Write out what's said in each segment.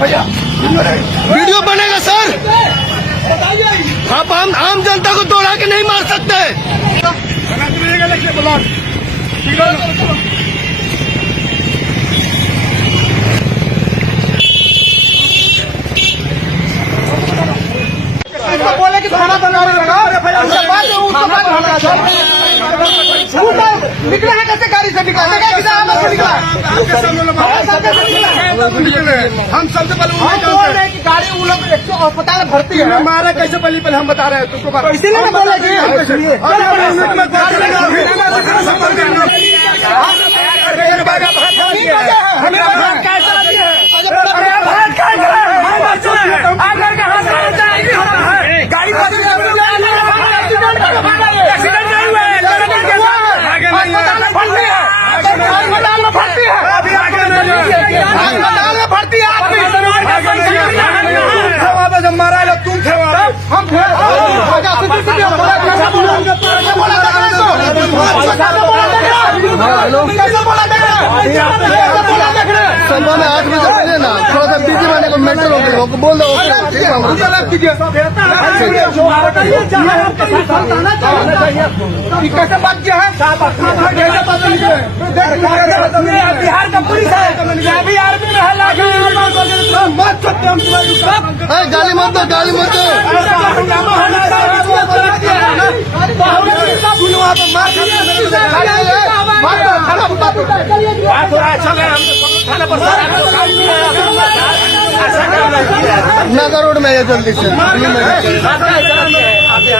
भैया वीडियो बनेगा सर। आप आम जनता को दौड़ा के नहीं मार सकते। बोले कि थाना निकले हैं कैसे? गाड़ी से निकला हम सबसे पहले बोल रहे हैं कि गाड़ी वो लोग अस्पताल भर्ती है। मारा कैसे पहले हम बता रहे हैं तुमको। इसीलिए मैं बोल भर्ती है जब मारा है तुम थे संभव में 8 बजे बोले ना, थोड़ा सा बिजी बने को मेंटल हो गया बोल दो। कैसे बात किया है? बिहार का पुलिस है, अभी आर्मी में है। गाली मत दो, गाली मत दो। नागा रोड में है, जल्दी से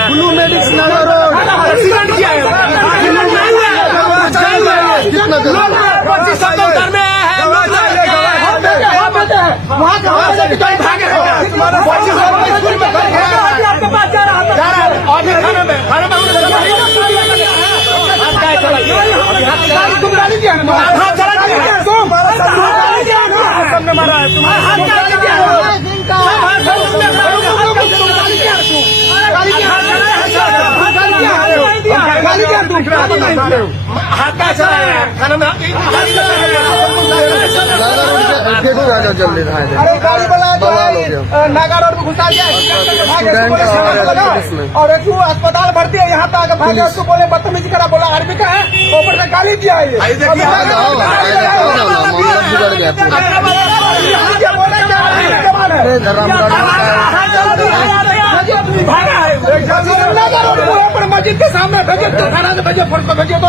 ब्लू मेडिक्स नागा रोड। कितना जल्दी जल्दी गाड़ी वाला नागा रोड में घुसा दिया और एक अस्पताल भर्ती है। यहाँ तक भागे, उसको बोले बदतमीजी करा, बोला आर्मी का है, ऊपर से गाली दिया है। मस्जिद के सामने भेजे तो थाना से भेजे, फोन को भेजे तो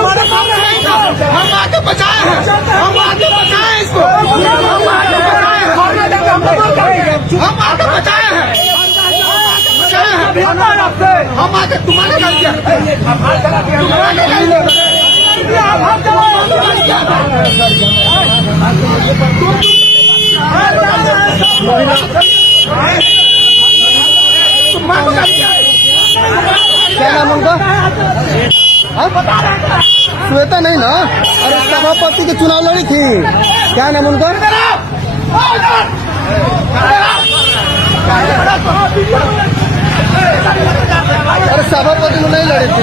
हमारे सामने हम आके बचाए हैं, हम आके बचाए इसको, हम आके बचाए हैं, हम आके बचाए हैं, हम आके तुम्हारे कर दिया, क्या नाम उनका? श्वेता नहीं ना? अरे सभापति के चुनाव लड़ी थी, क्या नाम उनका? अरे सभापति में नहीं लड़ी थी।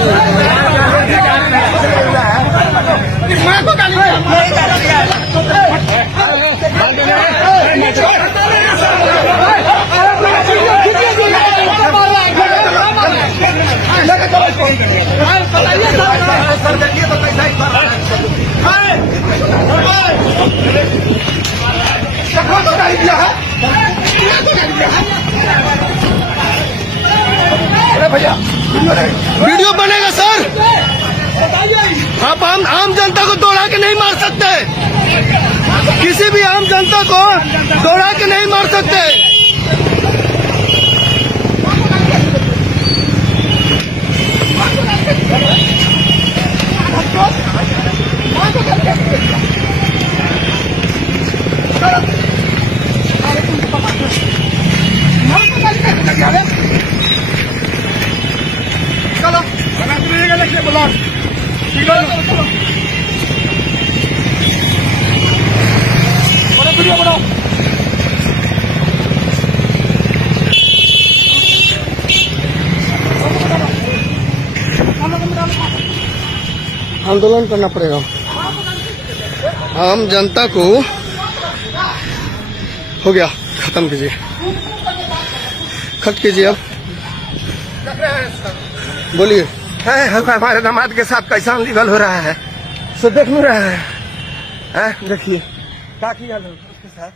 वीडियो बनेगा सर। आप आम जनता को दौड़ा के नहीं मार सकते, किसी भी आम जनता को दौड़ा के नहीं मार सकते। वीडियो बनाओ। आंदोलन करना पड़ेगा। आम जनता को हो गया, खत्म कीजिए, खत्म कीजिए। अब बोलिए। हमारे दामाद के साथ कैसा अनलीगल हो रहा है, सो देख नहीं रहा है। देखिए क्या किया लोग उसके साथ।